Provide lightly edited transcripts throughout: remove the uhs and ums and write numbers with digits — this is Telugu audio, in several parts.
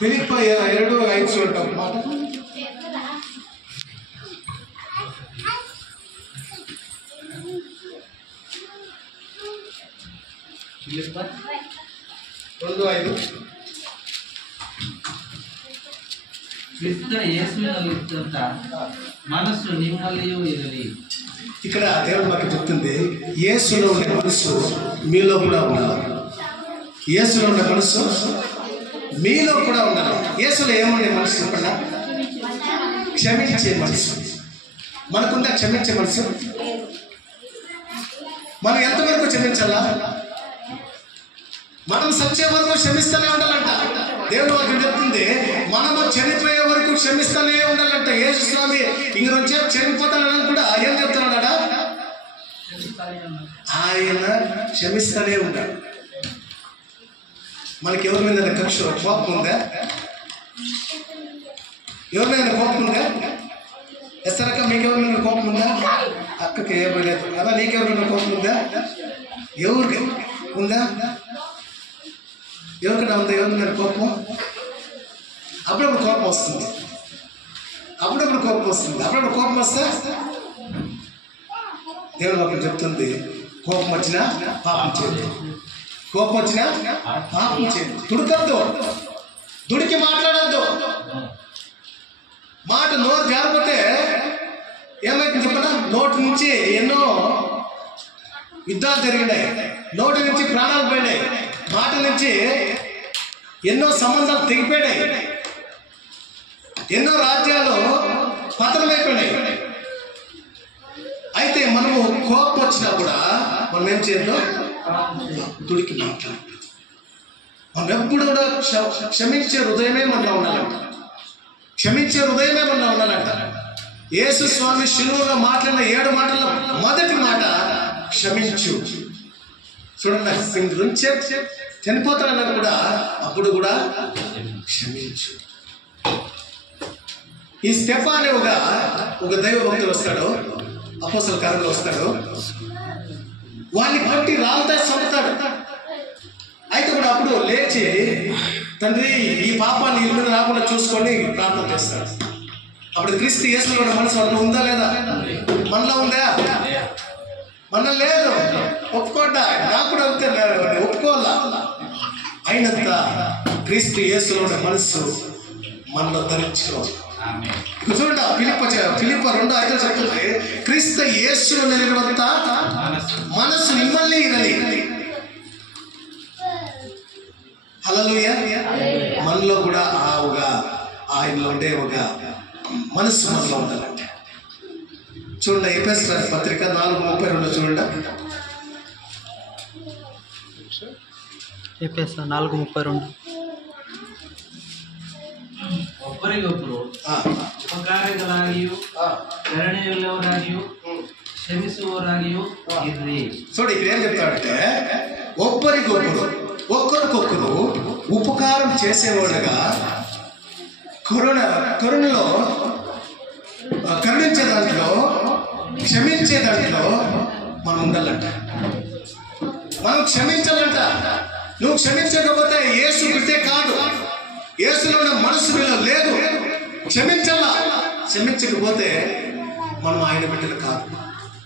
ఫిలిప్పీ 2:5 చూడండి ఒక మాట. ఫిలిప్పీ 2:5 క్రీస్తు యేసునంత మనస్సు నిమ్మలియు ఇరలి. ఇక్కడ దేవుడు మాకు చెప్తుంది, యేసులో ఉండే మనస్సు మీలో కూడా ఉండాలి. యేసులో ఉండే మనస్సు మీలో కూడా ఉండాలి. యేసులో ఏముండే మనసు చెప్పండి? క్షమించే మనసు. మనకుందా క్షమించే మనసు? మనం ఎంతవరకు క్షమించాలా? మనం సచ్చే వరకు క్షమిస్తూనే ఉండాలంట. దేవుడు మాకు చెప్తుంది, మనము చనిపోయే వరకు క్షమిస్తూనే ఉండాలంట. యేసు స్వామి ఇంక నుంచి చనిపోతానని కూడా ఏం చెప్తున్నాడా? ఆయన క్షమిస్తూనే ఉంటాడు. మనకి ఎవరి మీద కక్ష కోపం ఉందా? ఎవరి మీద కోపం ఉందా? ఎస్తరక్క మీకు ఎవరి మీద కోపం ఉందా? అక్కకి ఎవరు లేదు అలా నీకెవరి మీద కోపం ఉందా? ఎవరికి ఉందా? ఎవరికైనా ఉందా ఎవరి మీద కోపం? అప్పుడప్పుడు కోపం వస్తుంది, అప్పుడప్పుడు కోపం వస్తుంది. అప్పుడప్పుడు కోపం వస్తే దేవుడు ఒకటి చెప్తుంది, కోపం వచ్చినా పాపం చేయదు. కోపం వచ్చినా పాపం చేయదు. దుడకద్దు, దుడికి మాట్లాడద్దు. మాట నోరు జారిపోతే ఏమైతే చెప్పనా? నోటి నుంచి ఎన్నో యుద్ధాలు జరిగినాయి, నోటి నుంచి ప్రాణాలు పోయినాయి, మాట నుంచి ఎన్నో సంబంధాలు తెగిపోయినాయి, ఎన్నో రాజ్యాలు పతనమైపోయినాయి. అయితే మనము కోపం వచ్చినా కూడా మనం ఏం చేయాలో దుడికి మాట్లాడాలి. మనం ఎప్పుడు కూడా క్షమించే హృదయమే మనలో ఉండాలంట. క్షమించే హృదయమే మనలో ఉండాలంట. యేసు స్వామి శిలువలో మాట్లాడిన 7 మాటల్లో మొదటి మాట క్షమించు. చూడండి, నుంచే చనిపోతానన్నారు కూడా, అప్పుడు కూడా క్షమించు. ఈ స్టెఫానే ఒక దైవ భక్తుడు వస్తాడు, అపోస్తల కార్యంలో వస్తాడు. వాడిని పట్టి రాళ్ళతో చంపుతాడు. అయితే కూడా అప్పుడు లేచి, తండ్రి ఈ పాపాన్ని ఇల్లు మీద రాకుండా చూసుకొని ప్రార్థన చేస్తాడు. అప్పుడు క్రీస్తు యేసులో ఉన్న మనసు మనలో ఉందా లేదా? మనలో ఉందా? మన లేదు. ఒప్పుకోండా? నాకు కూడా అంతే, ఒప్పుకోవాలా. అయినంత క్రీస్తు యేసులో ఉన్న మనసు మనలో ధరించుకోవాలి. చూడండి, ఫిలిప్పీ 2:5 చెప్తుంది, క్రీస్తు యేసులో నిలిగినంత మనసు మిమ్మల్ని ఇరలి. హల్లెలూయా. మనలో కూడా ఆయనలో ఉండే ఒక మనస్సు మనలో ఉండాలంటే. చూడండి, ఎఫెసీయుల రాసిన పత్రిక 4:32 చూడండి. ఎఫెసీయుల 4:32 ಒಬ್ಬರಿಗೊಬ್ಬರು ಉಪಕಾರಗಳಾಗಿಯೂ ಕರುಣೆಯುಳ್ಳವರಾಗಿಯೂ ಕ್ಷಮಿಸುವವರಾಗಿಯೂ ಇರ್ರಿ. చూడండి, ఇక్కడ ఏం చెప్తాడంటే, ఒక్కరికొకరు ఉపకారం చేసేవాడుగా కరుణలో కరుణించే దాంట్లో క్షమించే దాంట్లో మనం ఉండాలంట. మనం క్షమించాలంట. నువ్వు క్షమించకపోతే యేసు బిడ్డే కాదు. యేసులో ఉన్న మనసు మీలో లేదు. క్షమించాలా. క్షమించకపోతే మనం ఆయన బిడ్డలు కాదు.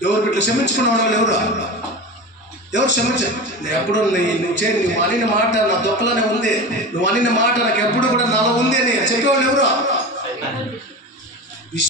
ఎవరు బిడ్డలు? క్షమించుకున్న వాళ్ళు ఎవరు క్షమించారు? ఎప్పుడు నువ్వు అనిన మాట నా దొక్కలోనే ఉంది, నువ్వు అనిన మాట నాకు ఎప్పుడు కూడా నాలో ఉంది అని చెప్పేవాళ్ళు ఎవరు?